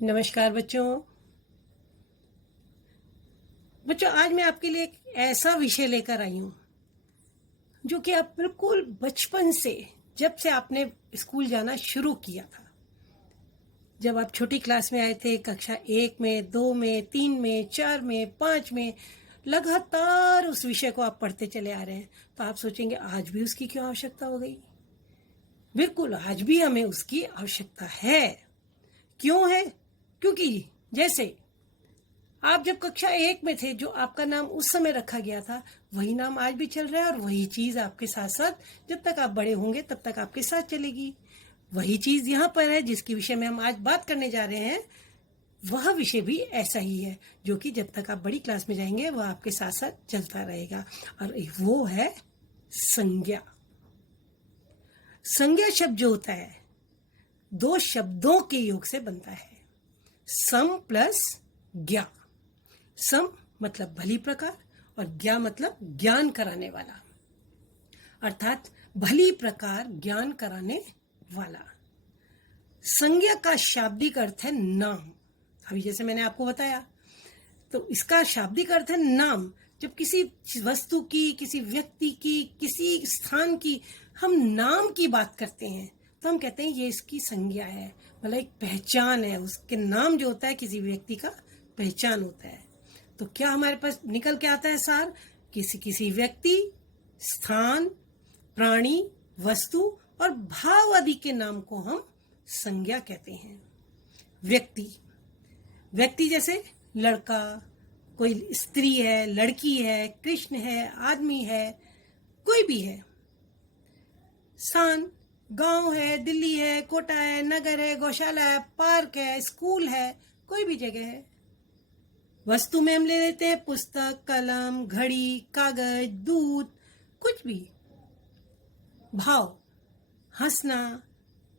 नमस्कार बच्चों। आज मैं आपके लिए एक ऐसा विषय लेकर आई हूँ जो कि आप बिल्कुल बचपन से, जब से आपने स्कूल जाना शुरू किया था, जब आप छोटी क्लास में आए थे, कक्षा 1 में, 2 में, 3 में, 4 में, 5 में, लगातार उस विषय को आप पढ़ते चले आ रहे हैं। तो आप सोचेंगे आज भी उसकी क्यों आवश्यकता हो गई। बिल्कुल, आज भी हमें उसकी आवश्यकता है। क्यों है? क्योंकि जैसे आप जब कक्षा 1 में थे, जो आपका नाम उस समय रखा गया था, वही नाम आज भी चल रहा है और वही चीज आपके साथ साथ जब तक आप बड़े होंगे तब तक आपके साथ चलेगी। वही चीज यहाँ पर है जिसके विषय में हम आज बात करने जा रहे हैं। वह विषय भी ऐसा ही है जो कि जब तक आप बड़ी क्लास में जाएंगे वह आपके साथ साथ चलता रहेगा, और वो है संज्ञा। संज्ञा शब्द जो होता है, दो शब्दों के योग से बनता है, सम प्लस ज्ञा। सम मतलब भली प्रकार और ज्ञा मतलब ज्ञान कराने वाला, अर्थात भली प्रकार ज्ञान कराने वाला। संज्ञा का शाब्दिक अर्थ है नाम। अभी जैसे मैंने आपको बताया, तो इसका शाब्दिक अर्थ है नाम। जब किसी वस्तु की, किसी व्यक्ति की, किसी स्थान की हम नाम की बात करते हैं तो हम कहते हैं ये इसकी संज्ञा है, मतलब एक पहचान है। उसके नाम जो होता है किसी व्यक्ति का पहचान होता है। तो क्या हमारे पास निकल के आता है सार? किसी व्यक्ति, स्थान, प्राणी, वस्तु और भाव आदि के नाम को हम संज्ञा कहते हैं। व्यक्ति जैसे लड़का, कोई स्त्री है, लड़की है, कृष्ण है, आदमी है, कोई भी है। स्थान, गांव है, दिल्ली है, कोटा है, नगर है, गौशाला है, पार्क है, स्कूल है, कोई भी जगह है। वस्तु में हम ले लेते हैं पुस्तक, कलम, घड़ी, कागज, दूध, कुछ भी। भाव, हंसना,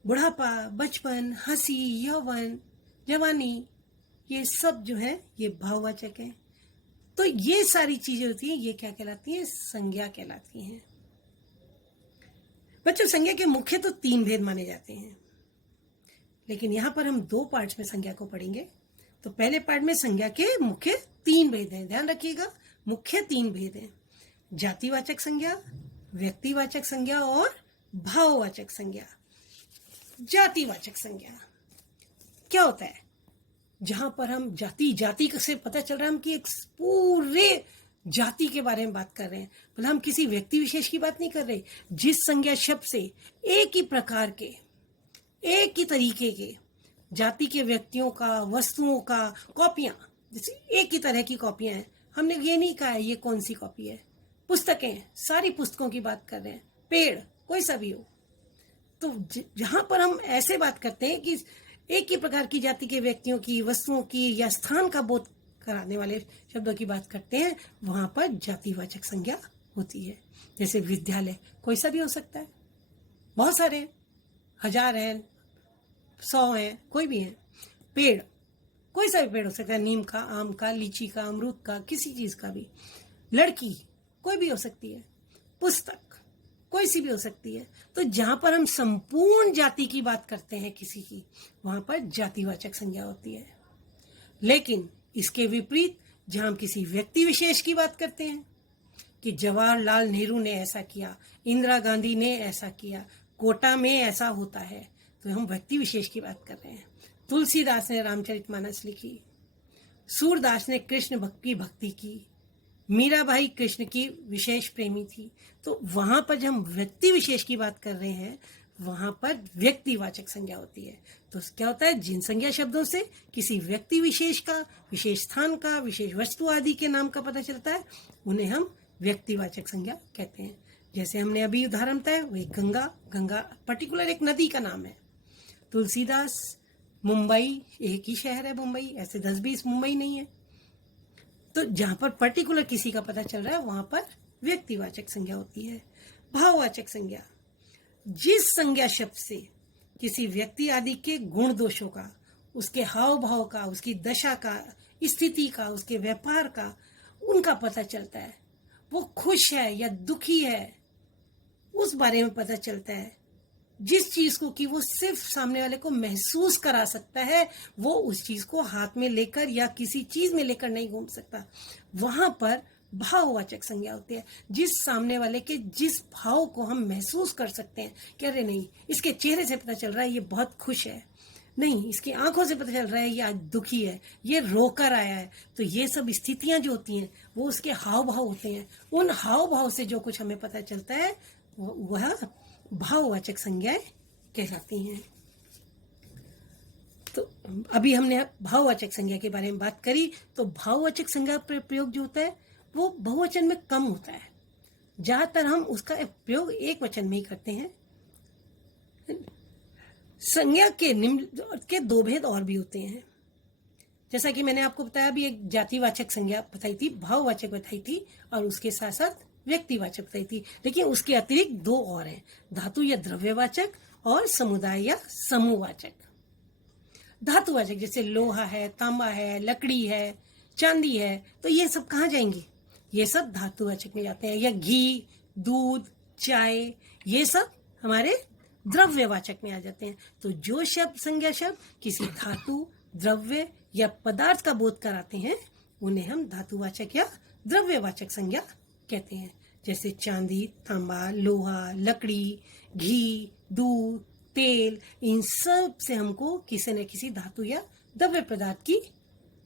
बुढ़ापा, बचपन, हंसी, यौवन, जवानी, ये सब जो है ये भाववाचक है। तो ये सारी चीजें होती हैं, ये क्या कहलाती हैं? संज्ञा कहलाती हैं। बच्चों, संज्ञा के मुख्य तो 3 भेद माने जाते हैं, लेकिन यहां पर हम 2 पार्ट्स में संज्ञा को पढ़ेंगे। तो पहले पार्ट में संज्ञा के मुख्य 3 भेद हैं। ध्यान रखिएगा, मुख्य 3 भेद हैं: जातिवाचक संज्ञा, व्यक्तिवाचक संज्ञा और भाववाचक संज्ञा। जातिवाचक संज्ञा क्या होता है? जहां पर हम जाति से पता चल रहा है हम कि एक पूरे जाति के बारे में बात कर रहे हैं, मतलब हम किसी व्यक्ति विशेष की बात नहीं कर रहे। जिस संज्ञा शब्द से एक ही प्रकार के, एक ही तरीके के जाति के व्यक्तियों का, वस्तुओं का कॉपियां, जैसे एक ही तरह की कॉपियां हैं, हमने ये नहीं कहा है ये कौन सी कॉपी है। पुस्तकें, सारी पुस्तकों की बात कर रहे हैं। पेड़, कोई सा भी हो। तो जहां पर हम ऐसे बात करते हैं कि एक ही प्रकार की जाति के व्यक्तियों की, वस्तुओं की या स्थान का बोध कराने वाले शब्दों की बात करते हैं, वहां पर जातिवाचक संज्ञा होती है। जैसे विद्यालय, कोई सा भी हो सकता है, बहुत सारे हैं, 1000 हैं, 100 हैं, कोई भी है। पेड़, कोई सा भी पेड़ हो सकता है, नीम का, आम का, लीची का, अमरूद का, किसी चीज का भी। लड़की, कोई भी हो सकती है। पुस्तक, कोई सी भी हो सकती है। तो जहां पर हम संपूर्ण जाति की बात करते हैं किसी की, वहां पर जातिवाचक संज्ञा होती है। लेकिन इसके विपरीत जहां हम किसी व्यक्ति विशेष की बात करते हैं कि जवाहरलाल नेहरू ने ऐसा किया, इंदिरा गांधी ने ऐसा किया, कोटा में ऐसा होता है, तो हम व्यक्ति विशेष की बात कर रहे हैं। तुलसीदास ने रामचरितमानस लिखी, सूरदास ने कृष्ण की भक्ति की, मीराबाई कृष्ण की विशेष प्रेमी थी। तो वहां पर जब हम व्यक्ति विशेष की बात कर रहे हैं, वहां पर व्यक्तिवाचक संज्ञा होती है। तो क्या होता है? जिन संज्ञा शब्दों से किसी व्यक्ति विशेष का, विशेष स्थान का, विशेष वस्तु आदि के नाम का पता चलता है, उन्हें हम व्यक्तिवाचक संज्ञा कहते हैं। जैसे हमने अभी उदाहरण बताया, वही गंगा पर्टिकुलर एक नदी का नाम है। तुलसीदास, मुंबई, एक ही शहर है मुंबई, ऐसे 10-20 मुंबई नहीं है। तो जहां पर पर्टिकुलर किसी का पता चल रहा है, वहां पर व्यक्तिवाचक संज्ञा होती है। भाववाचक संज्ञा, जिस संज्ञा शब्द से किसी व्यक्ति आदि के गुण दोषों का, उसके हाव भाव का, उसकी दशा का, स्थिति का, उसके व्यापार का, उनका पता चलता है। वो खुश है या दुखी है, उस बारे में पता चलता है। जिस चीज को कि वो सिर्फ सामने वाले को महसूस करा सकता है, वो उस चीज को हाथ में लेकर या किसी चीज में लेकर नहीं घूम सकता। वहां पर भाववाचक संज्ञा होती है। जिस सामने वाले के जिस भाव को हम महसूस कर सकते हैं कि अरे नहीं, इसके चेहरे से पता चल रहा है ये बहुत खुश है, नहीं इसकी आंखों से पता चल रहा है ये आज दुखी है, ये रोकर आया है। तो ये सब स्थितियां जो होती हैं वो उसके हाव भाव होते हैं। उन हाव भाव से जो कुछ हमें पता चलता है वह भाववाचक संज्ञाएं कहलाती हैं। तो अभी हमने भाववाचक संज्ञा के बारे में बात करी। तो भाववाचक संज्ञा प्रयोग जो होता है वो बहुवचन में कम होता है। ज्यादातर हम उसका प्रयोग एक वचन में ही करते हैं। संज्ञा के निम्न के दो भेद और भी होते हैं। जैसा कि मैंने आपको बताया, अभी एक जातिवाचक संज्ञा बताई थी, भाववाचक बताई थी और उसके साथ साथ व्यक्तिवाचक बताई थी। लेकिन उसके अतिरिक्त दो और हैं, धातु या द्रव्यवाचक और समुदाय या समूहवाचक। धातुवाचक जैसे लोहा है, तांबा है, लकड़ी है, चांदी है, तो ये सब कहाँ जाएंगे? ये सब धातुवाचक में जाते हैं। या घी, दूध, चाय, ये सब हमारे द्रव्यवाचक में आ जाते हैं। तो जो शब्द संज्ञा शब्द किसी धातु, द्रव्य या पदार्थ का बोध कराते हैं उन्हें हम धातुवाचक या द्रव्यवाचक संज्ञा कहते हैं। जैसे चांदी, तांबा, लोहा, लकड़ी, घी, दूध, तेल, इन सब से हमको किसी न किसी धातु या द्रव्य पदार्थ की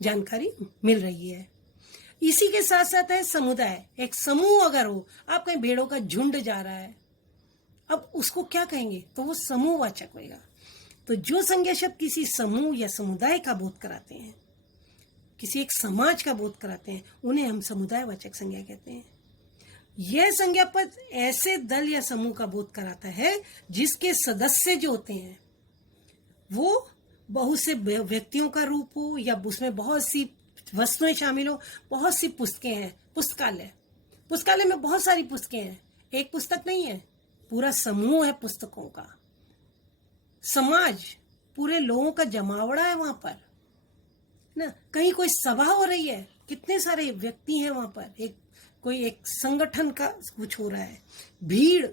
जानकारी मिल रही है। इसी के साथ साथ है समुदाय। एक समूह अगर हो, आप कहीं भेड़ों का झुंड जा रहा है, अब उसको क्या कहेंगे? तो वो समूहवाचक होगा। तो जो संज्ञा शब्द किसी समूह या समुदाय का बोध कराते हैं, किसी एक समाज का बोध कराते हैं, उन्हें हम समुदायवाचक संज्ञा कहते हैं। यह संज्ञा पद ऐसे दल या समूह का बोध कराता है जिसके सदस्य जो होते हैं वो बहुत से व्यक्तियों का रूप हो या उसमें बहुत सी वस्तुएं शामिल हो। बहुत सी पुस्तकें हैं, पुस्तकालय में बहुत सारी पुस्तकें हैं, एक पुस्तक नहीं है, पूरा समूह है पुस्तकों का। समाज, पूरे लोगों का जमावड़ा है वहां पर ना। कहीं कोई सभा हो रही है, कितने सारे व्यक्ति हैं वहां पर, कोई एक संगठन का कुछ हो रहा है। भीड़,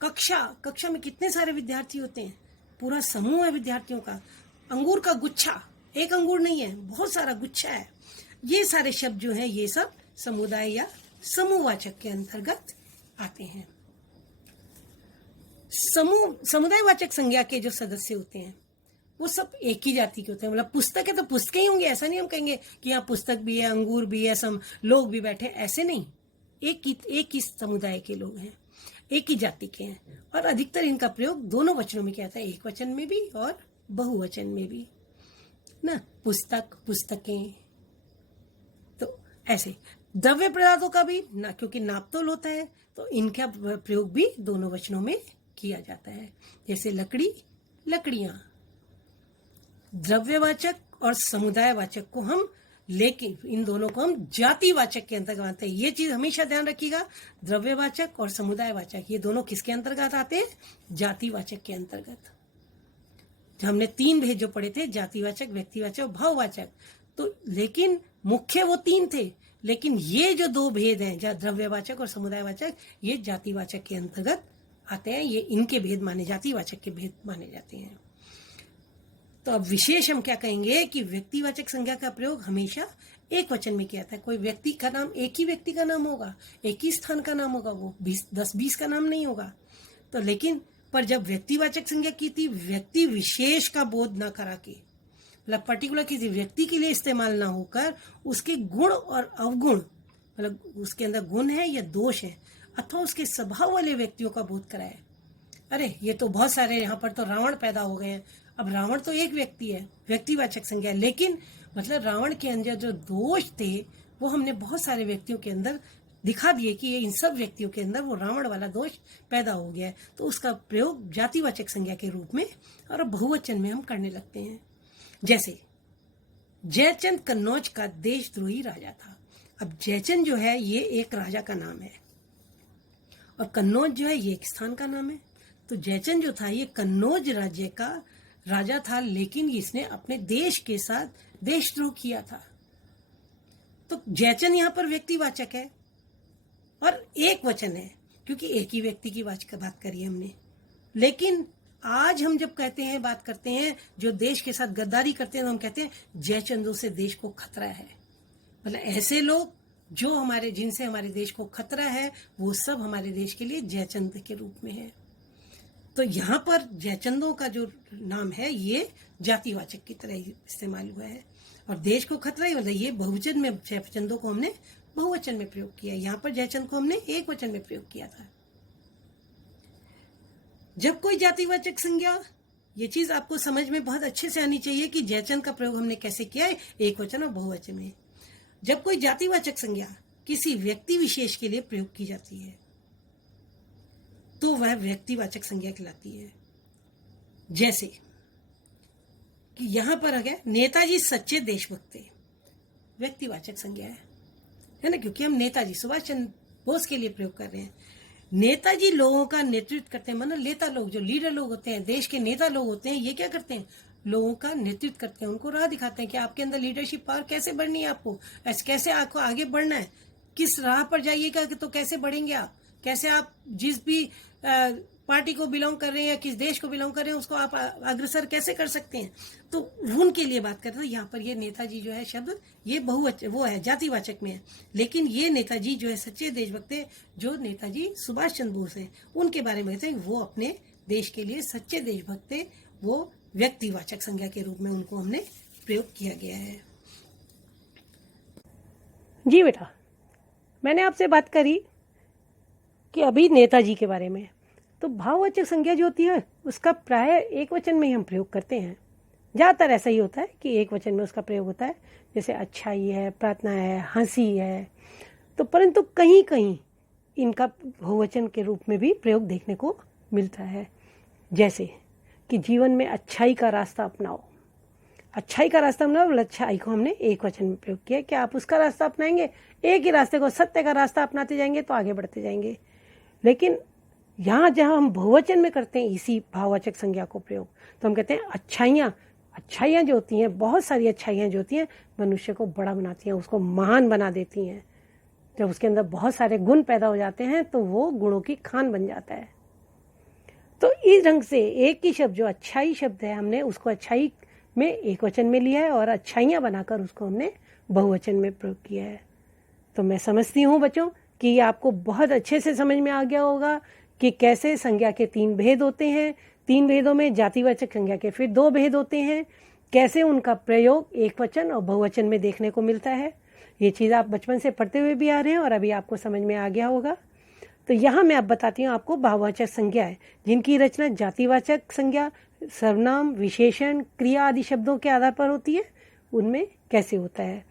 कक्षा में कितने सारे विद्यार्थी होते हैं, पूरा समूह है विद्यार्थियों का। अंगूर का गुच्छा, एक अंगूर नहीं है, बहुत सारा गुच्छा है। ये सारे शब्द जो है ये सब समुदाय या समूहवाचक के अंतर्गत आते हैं। समुदायवाचक संज्ञा के जो सदस्य होते हैं वो सब एक ही जाति के होते हैं। मतलब पुस्तक है तो पुस्तकें ही होंगे, ऐसा नहीं हम कहेंगे कि यहाँ पुस्तक भी है, अंगूर भी है, सब लोग भी बैठे, ऐसे नहीं। एक ही समुदाय के लोग हैं, एक ही जाति के हैं। और अधिकतर इनका प्रयोग दोनों वचनों में किया जाता है, एक वचन में भी और बहुवचन में भी ना। पुस्तक, पुस्तकें, तो ऐसे द्रव्य पदार्थों का भी ना, क्योंकि नापतोल होता है तो इनका प्रयोग भी दोनों वचनों में किया जाता है। जैसे लकड़ी, लकड़ियां। द्रव्यवाचक और समुदायवाचक को हम लेकिन इन दोनों को हम जातिवाचक के अंतर्गत आते हैं। ये चीज हमेशा ध्यान रखिएगा, द्रव्यवाचक और समुदायवाचक ये दोनों किसके अंतर्गत आते हैं? जातिवाचक के अंतर्गत। हमने तीन भेद जो पढ़े थे, जातिवाचक, व्यक्तिवाचक और भाववाचक, तो लेकिन मुख्य वो तीन थे, लेकिन ये जो दो भेद हैं, द्रव्यवाचक और समुदायवाचक, ये जातिवाचक के अंतर्गत आते हैं। ये इनके भेद माने, जातिवाचक के भेद माने जाते हैं। तो अब विशेष हम क्या कहेंगे कि व्यक्तिवाचक संज्ञा का प्रयोग हमेशा एक वचन में किया जाता है। कोई व्यक्ति का नाम एक ही व्यक्ति का नाम होगा, एक ही स्थान का नाम होगा, वो 10-20 का नाम नहीं होगा। तो लेकिन पर जब व्यक्तिवाचक संज्ञा की थी, व्यक्ति विशेष का बोध ना करा के, मतलब पर्टिकुलर किसी व्यक्ति के लिए इस्तेमाल ना होकर उसके गुण और अवगुण, मतलब उसके अंदर गुण है या दोष है, अथवा उसके स्वभाव वाले व्यक्तियों का बोध कराए। अरे ये तो बहुत सारे, यहाँ पर तो रावण पैदा हो गए हैं। अब रावण तो एक व्यक्ति है, व्यक्तिवाचक संज्ञा, लेकिन मतलब रावण के अंदर जो दोष थे वो हमने बहुत सारे व्यक्तियों के अंदर दिखा दिए कि ये इन सब व्यक्तियों के अंदर वो रावण वाला दोष पैदा हो गया है। तो उसका प्रयोग जातिवाचक संज्ञा के रूप में और बहुवचन में हम करने लगते हैं। जैसे जयचंद कन्नौज का देशद्रोही राजा था। अब जयचंद जो है ये एक राजा का नाम है और कन्नौज जो है ये एक स्थान का नाम है। तो जयचंद जो था ये कन्नौज राज्य का राजा था, लेकिन इसने अपने देश के साथ देशद्रोह किया था। तो जयचंद यहाँ पर व्यक्तिवाचक है और एक वचन है, क्योंकि एक ही व्यक्ति की बात करी हमने। लेकिन आज हम जब कहते हैं, बात करते हैं जो देश के साथ गद्दारी करते हैं, तो हम कहते हैं जयचंदों से देश को खतरा है। मतलब ऐसे लोग जो हमारे, जिनसे हमारे देश को खतरा है, वो सब हमारे देश के लिए जयचंद के रूप में है। तो यहाँ पर जयचंदों का जो नाम है ये जातिवाचक की तरह इस्तेमाल हुआ है, और देश को खतरा ही, मतलब ये बहुवचन में जयचंदों को हमने बहुवचन में प्रयोग किया, यहाँ पर जयचंद को हमने एक वचन में प्रयोग किया था। जब कोई जातिवाचक संज्ञा, ये चीज आपको समझ में बहुत अच्छे से आनी चाहिए कि जयचंद का प्रयोग हमने कैसे किया है, एक वचन और बहुवचन में। जब कोई जातिवाचक संज्ञा किसी व्यक्ति विशेष के लिए प्रयोग की जाती है तो वह व्यक्तिवाचक संज्ञा कहलाती है। जैसे कि यहां पर आ गया नेताजी सच्चे देशभक्त थे, व्यक्तिवाचक संज्ञा है ना, क्योंकि हम नेताजी सुभाष चंद्र बोस के लिए प्रयोग कर रहे हैं। नेताजी लोगों का नेतृत्व करते हैं, मतलब नेता लोग, जो लीडर लोग होते हैं, देश के नेता लोग होते हैं, ये क्या करते हैं, लोगों का नेतृत्व करते हैं, उनको राह दिखाते हैं कि आपके अंदर लीडरशिप पावर कैसे बढ़नी है, आपको कैसे आपको आगे बढ़ना है, किस राह पर जाइएगा तो कैसे बढ़ेंगे आप, कैसे आप जिस भी पार्टी को बिलोंग कर रहे हैं या किस देश को बिलोंग कर रहे हैं उसको आप अग्रसर कैसे कर सकते हैं। तो उनके लिए बात करते हैं। यहाँ पर ये नेताजी जो है शब्द, ये बहुवचन वो है, जातिवाचक में है, लेकिन ये नेताजी जो है सच्चे देशभक्त है, जो नेताजी सुभाष चंद्र बोस है, उनके बारे में कहते हैं वो अपने देश के लिए सच्चे देशभक्त है, वो व्यक्तिवाचक संज्ञा के रूप में उनको हमने प्रयोग किया गया है। जी बेटा, मैंने आपसे बात करी कि अभी नेताजी के बारे में, तो भाववाचक संज्ञा जो होती है उसका प्राय एक वचन में ही हम प्रयोग करते हैं। ज़्यादातर ऐसा ही होता है कि एक वचन में उसका प्रयोग होता है, जैसे अच्छाई है, प्रार्थना है, हंसी है। तो परंतु कहीं कहीं इनका बहुवचन के रूप में भी प्रयोग देखने को मिलता है, जैसे कि जीवन में अच्छाई का रास्ता अपनाओ। अच्छाई का रास्ता अपनाओ, अच्छाई को हमने एक वचन में प्रयोग किया कि आप उसका रास्ता अपनाएंगे, एक ही रास्ते को, सत्य का रास्ता अपनाते जाएंगे तो आगे बढ़ते जाएंगे। लेकिन यहाँ जहाँ हम बहुवचन में करते हैं इसी भाववाचक संज्ञा को प्रयोग, तो हम कहते हैं अच्छाइयाँ जो होती हैं, बहुत सारी अच्छाइयाँ जो होती हैं मनुष्य को बड़ा बनाती हैं, उसको महान बना देती हैं। जब उसके अंदर बहुत सारे गुण पैदा हो जाते हैं तो वो गुणों की खान बन जाता है। तो इस ढंग से एक ही शब्द जो अच्छाई शब्द है, हमने उसको अच्छाई में एक वचन में लिया है और अच्छाइयाँ बनाकर उसको हमने बहुवचन में प्रयोग किया है। तो मैं समझती हूँ बच्चों कि आपको बहुत अच्छे से समझ में आ गया होगा कि कैसे संज्ञा के 3 भेद होते हैं। 3 भेदों में जातिवाचक संज्ञा के फिर 2 भेद होते हैं, कैसे उनका प्रयोग एक वचन और बहुवचन में देखने को मिलता है। ये चीज़ आप बचपन से पढ़ते हुए भी आ रहे हैं और अभी आपको समझ में आ गया होगा। तो यहाँ मैं अब बताती हूँ आपको भाववाचक संज्ञा है, जिनकी रचना जातिवाचक संज्ञा, सर्वनाम, विशेषण, क्रिया आदि शब्दों के आधार पर होती है, उनमें कैसे होता है।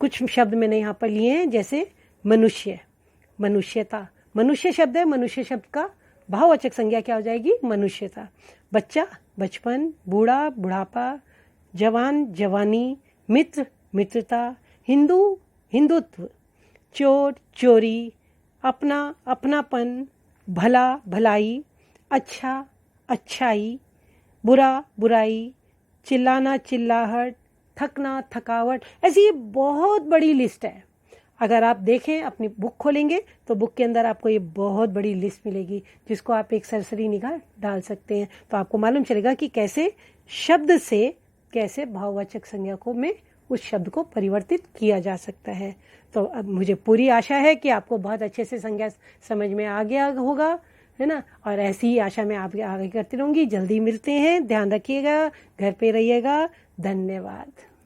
कुछ शब्द मैंने यहाँ पर लिए हैं, जैसे मनुष्य, मनुष्यता, मनुष्य शब्द है, मनुष्य शब्द का भाववाचक संज्ञा क्या हो जाएगी, मनुष्यता। बच्चा, बचपन, बूढ़ा, बुढ़ापा, जवान, जवानी, मित्र, मित्रता, हिंदू, हिंदुत्व, चोर, चोरी, अपना, अपनापन, भला, भलाई, अच्छा, अच्छाई, बुरा, बुराई, चिल्लाना, चिल्लाहट, थकना, थकावट। ऐसी ये बहुत बड़ी लिस्ट है। अगर आप देखें, अपनी बुक खोलेंगे तो बुक के अंदर आपको ये बहुत बड़ी लिस्ट मिलेगी, जिसको आप एक सरसरी निगाह डाल सकते हैं। तो आपको मालूम चलेगा कि कैसे शब्द से कैसे भाववाचक संज्ञा को में उस शब्द को परिवर्तित किया जा सकता है। तो अब मुझे पूरी आशा है कि आपको बहुत अच्छे से संज्ञा समझ में आ गया होगा, है ना। और ऐसी ही आशा मैं आपके आगे करती रहूँगी। जल्दी मिलते हैं, ध्यान रखिएगा, घर पे रहिएगा। धन्यवाद।